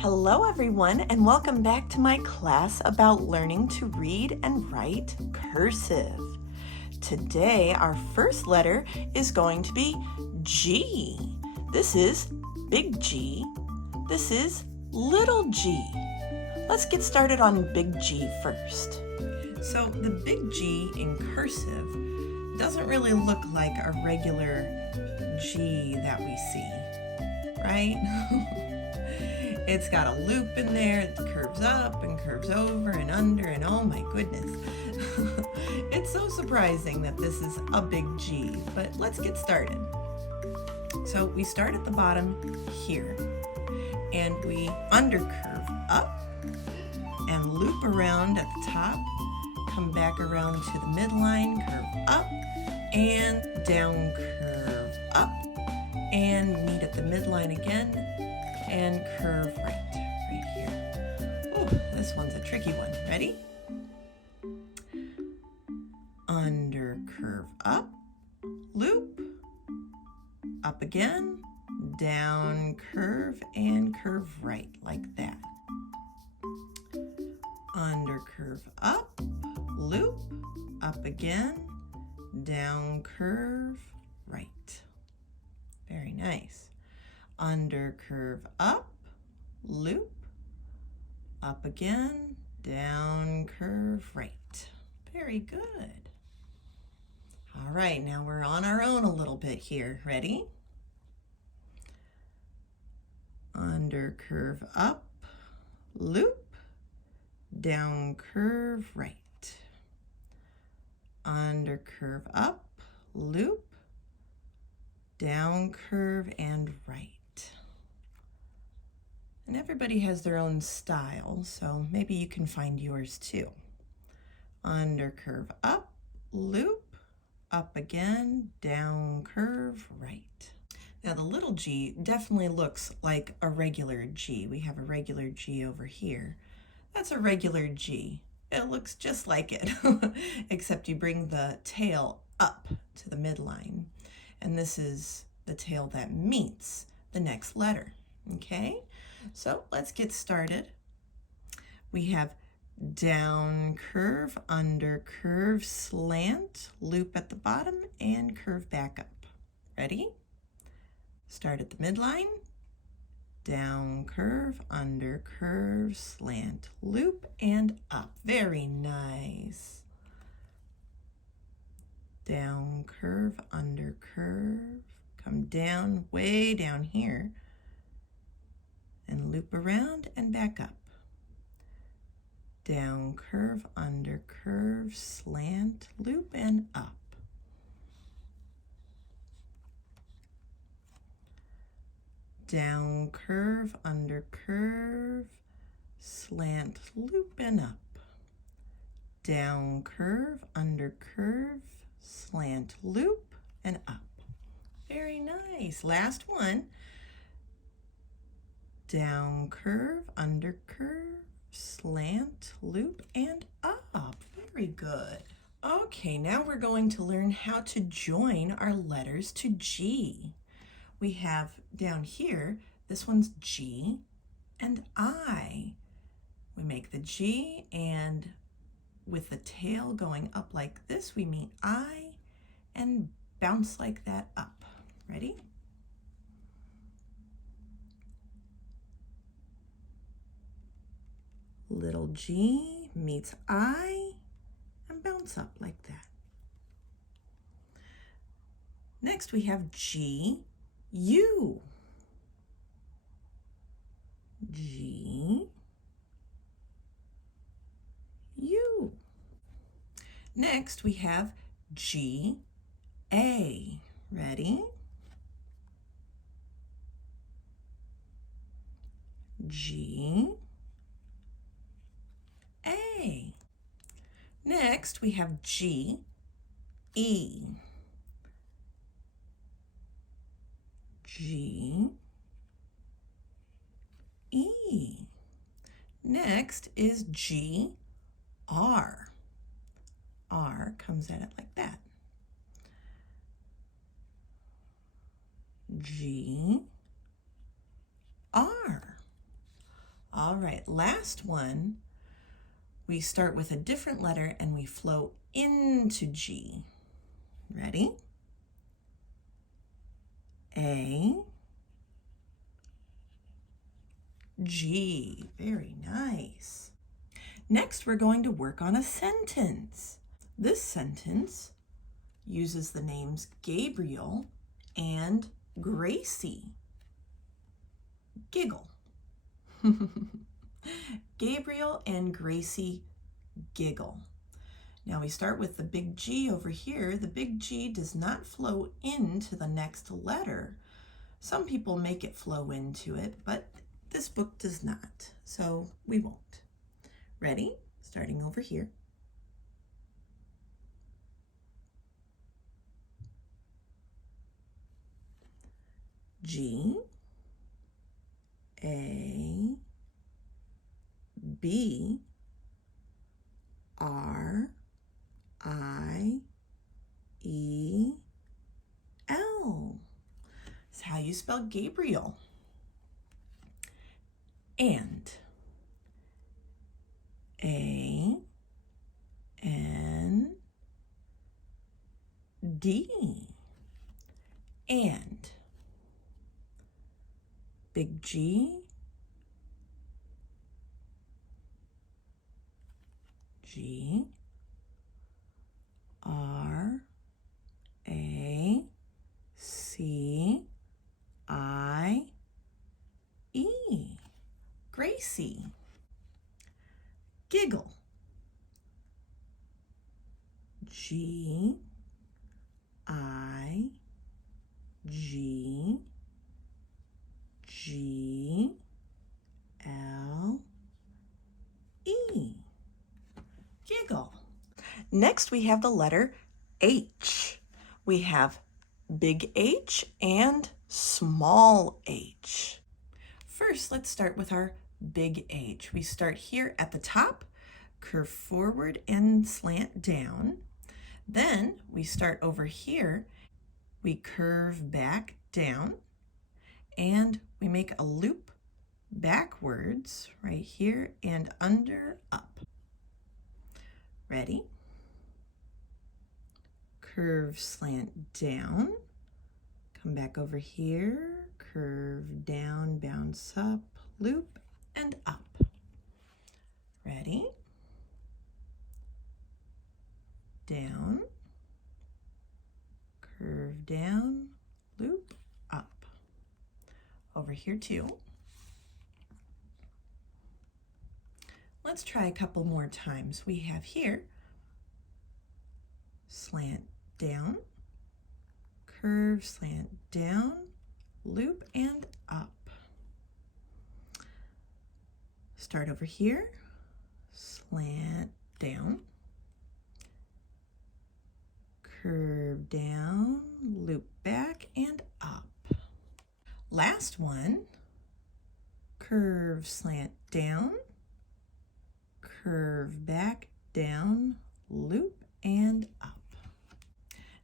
Hello everyone, and welcome back to my class about learning to read and write cursive. Today our first letter is going to be G. This is big G. This is little g. Let's get started on big G first. So the big G in cursive doesn't really look like a regular G that we see, right? It's got a loop in there, it curves up and curves over and under, and oh my goodness. It's so surprising that this is a big G, but let's get started. So we start at the bottom here, and we undercurve up and loop around at the top, come back around to the midline, curve up and down, curve up, and meet at the midline again, and curve right here. Oh, this one's a tricky one. Ready? Under, curve up, loop, up again, down, curve, and curve right, like that. Under, curve up, loop, up again, down, curve, right. Very nice. Under, curve up, loop, up again, down, curve right. Very good. All right, now we're on our own a little bit here. Ready? Under, curve up, loop, down, curve right. Under, curve up, loop, down, curve, and right. And everybody has their own style, so maybe you can find yours too. Under, curve up, loop, up again, down, curve, right. Now the little g definitely looks like a regular G. We have a regular G over here. That's a regular G. It looks just like it, except you bring the tail up to the midline. And this is the tail that meets the next letter, okay? So let's get started. We have down curve, under curve, slant, loop at the bottom, and curve back up. Ready? Start at the midline, down curve, under curve, slant, loop, and up. Very nice. Down curve, under curve, come down, way down here, and loop around and back up. Down curve, under curve, slant, loop, and up. Down curve, under curve, slant, loop, and up. Down curve, under curve, slant, loop, and up. Very nice. Last one. Down curve, under curve, slant, loop, and up. Very good. Okay, now we're going to learn how to join our letters to G. We have down here, this one's G and I. We make the G, and with the tail going up like this, we meet I and bounce like that up. Ready? Little g meets I and bounce up like that. Next we have G, U. G, U. Next we have G, A. Ready? G, A. Next, we have G, E. G, E. Next is G, R. R comes at it like that. G, R. All right, last one. We start with a different letter and we flow into G. Ready? A, G. Very nice. Next, we're going to work on a sentence. This sentence uses the names Gabriel and Gracie. Giggle. Gabriel and Gracie giggle. Now we start with the big G over here. The big G does not flow into the next letter. Some people make it flow into it, but this book does not, so we won't. Ready? Starting over here. G, A, B, R, I, E, L. That's how you spell Gabriel. And. A, N, D. And. Big G, G, R, A, C, I, E. Gracie. Giggle. G, I, G, G, L, E. Giggle. Next, we have the letter H. We have big H and small h. First, let's start with our big H. We start here at the top, curve forward and slant down. Then we start over here, we curve back down, and we make a loop backwards right here and under, up. Ready? Curve, slant down, come back over here, curve down, bounce up, loop, and up. Ready? Down, curve down, loop, up. Over here too. Let's try a couple more times. We have here, slant down, curve, slant down, loop, and up. Start over here, slant down, curve down, loop back, and up. Last one, curve, slant down, curve back, down, loop, and up.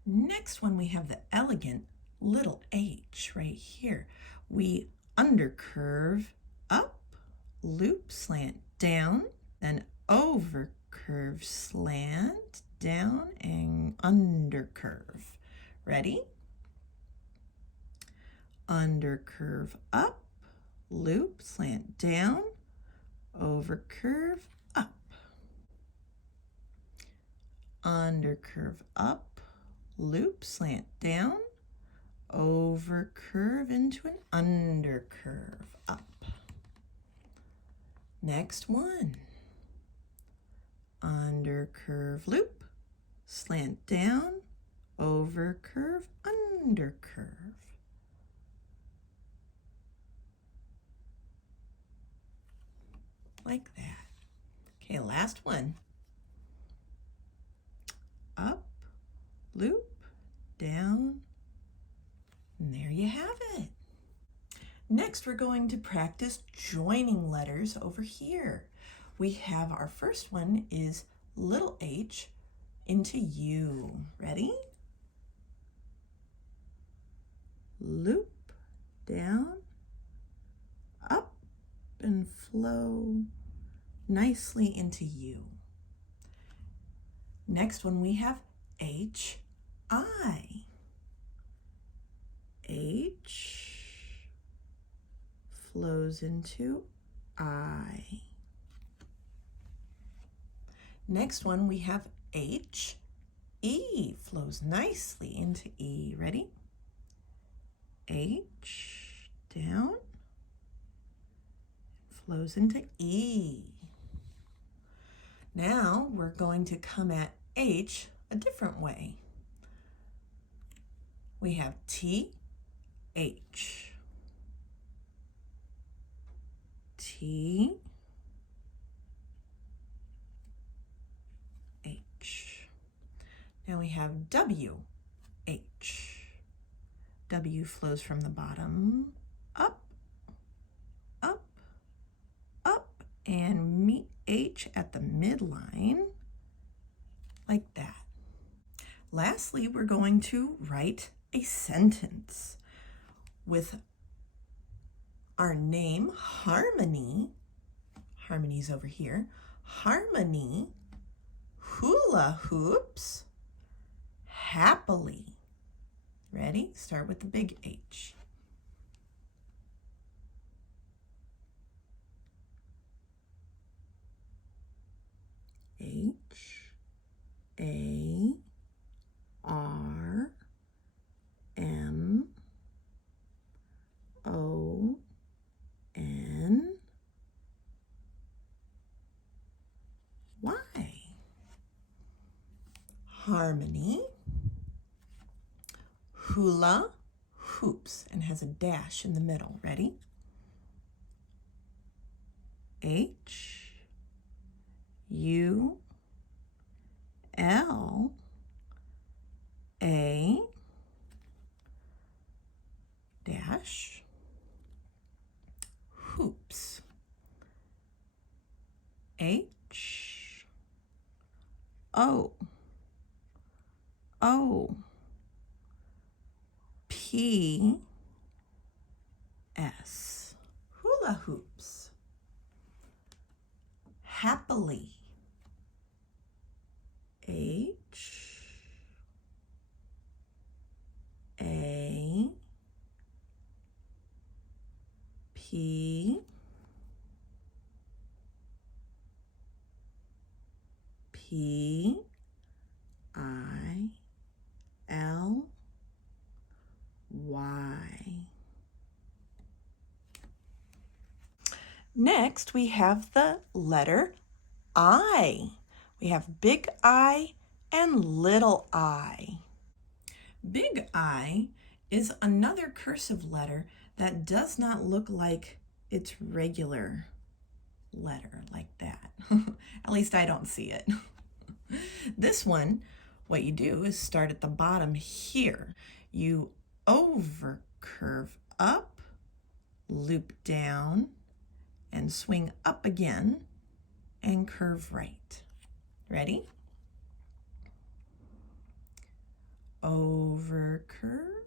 Next one, we have the elegant little h right here. We undercurve up, loop, slant down, then over curve, slant down, and undercurve. Ready? Undercurve up, loop, slant down, over curve, up. Undercurve up, loop, slant down, over curve into an undercurve, up. Next one. Undercurve, loop, slant down, over curve, undercurve. Like that. Okay, last one. Up, loop, down, and there you have it. Next, we're going to practice joining letters over here. We have our first one is little h into U. Ready? Loop, down, up, and flow nicely into U. Next one we have H-I. H flows into I. Next one we have H-E flows nicely into E. Ready? H down, flows into E. Now we're going to come at H a different way. We have T-H. T-H. Now we have W-H. W flows from the bottom up, up, up, and meet H at the midline like that. Lastly, we're going to write a sentence with our name, Harmony. Harmony's over here. Harmony hula hoops happily. Ready? Start with the big H. H-A-R-M-O-N-Y. Harmony hula hoops, and has a dash in the middle. Ready? H-U-L-A dash hoops. H-O-O-P-S. Hula hoops. Happily. Happily. Next, we have the letter I. We have big I and little I. Big I is another cursive letter that does not look like its regular letter like that. At least I don't see it. This one, what you do is start at the bottom here. You over curve up, loop down, and swing up again, and curve right. Ready? Over curve,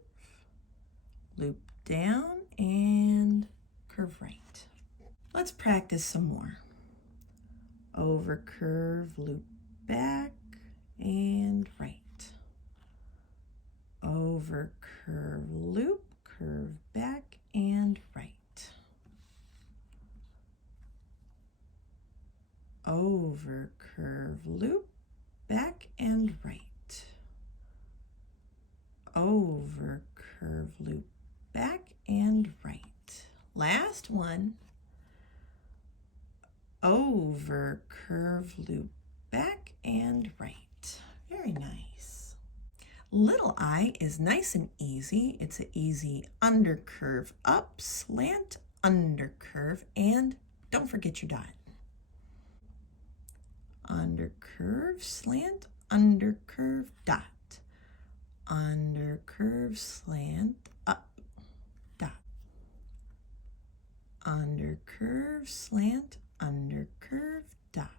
loop down, and curve right. Let's practice some more. Over curve, loop back, and right. Over curve, loop, curve back, and right. Over curve, loop, back and right. Over curve, loop, back and right. Last one. Over curve, loop, back and right. Very nice. Little I is nice and easy. It's an easy under curve, up, slant, under curve, and don't forget your dot. Under curve, slant, under curve, dot. Under curve, slant, up, dot. Under curve, slant, under curve, dot.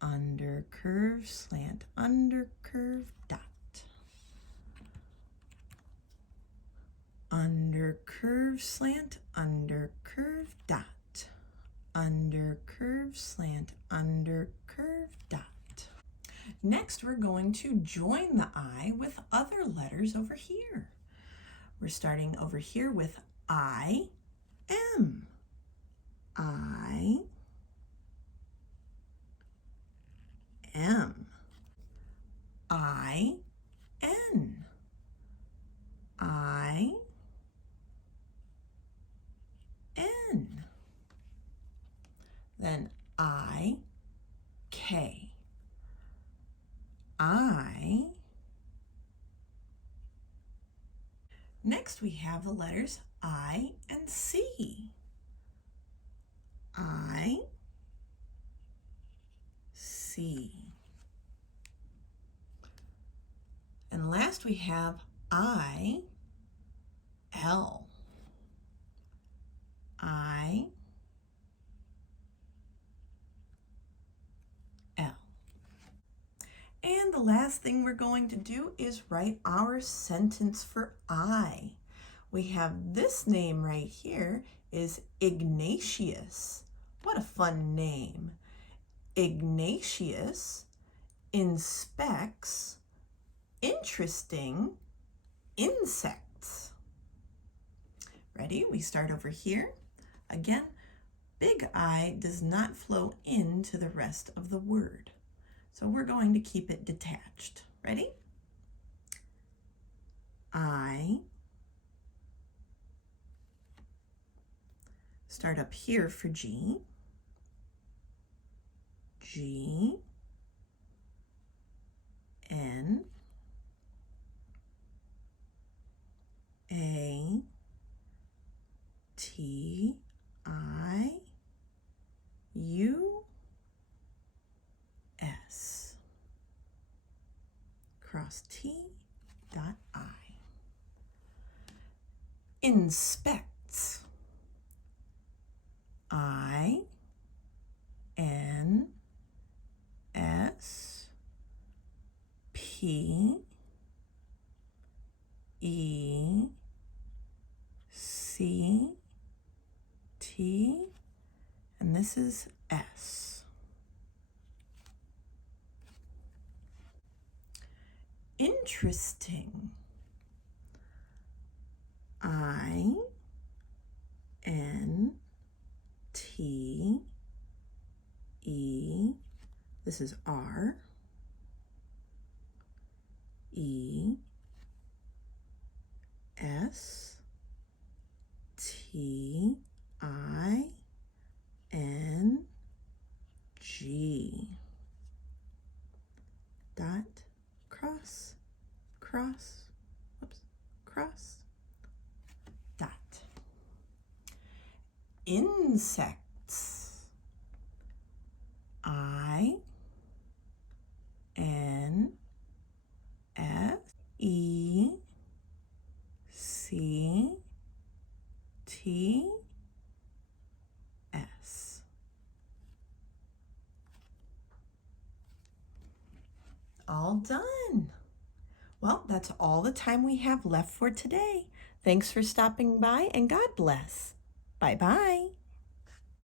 Under curve, slant, under curve, dot. Under curve, slant, under curve, dot. under curve, slant, under curve, dot. Next, we're going to join the I with other letters over here. We're starting over here with I, M. I, M. I, N. I, N. Then I, K. I. Next we have the letters I and C. I, C. And last we have I, L. I, L. And the last thing we're going to do is write our sentence for I. We have this name right here is Ignatius. What a fun name. Ignatius inspects interesting insects. Ready? We start over here. Again, big I does not flow into the rest of the word. So we're going to keep it detached. Ready? I. Start up here for G. G. N. A. T. I. U. S. Cross T dot I. Inspects. I. N. S. P. E. C. T. And this is S. Interesting. I. N. T. E. This is R. E. S. T. I. N. G. Dot, cross, cross, whoops, cross, dot. Insects. I. N. S. E. C. T. S. All done. Well, that's all the time we have left for today. Thanks for stopping by and God bless. Bye-bye.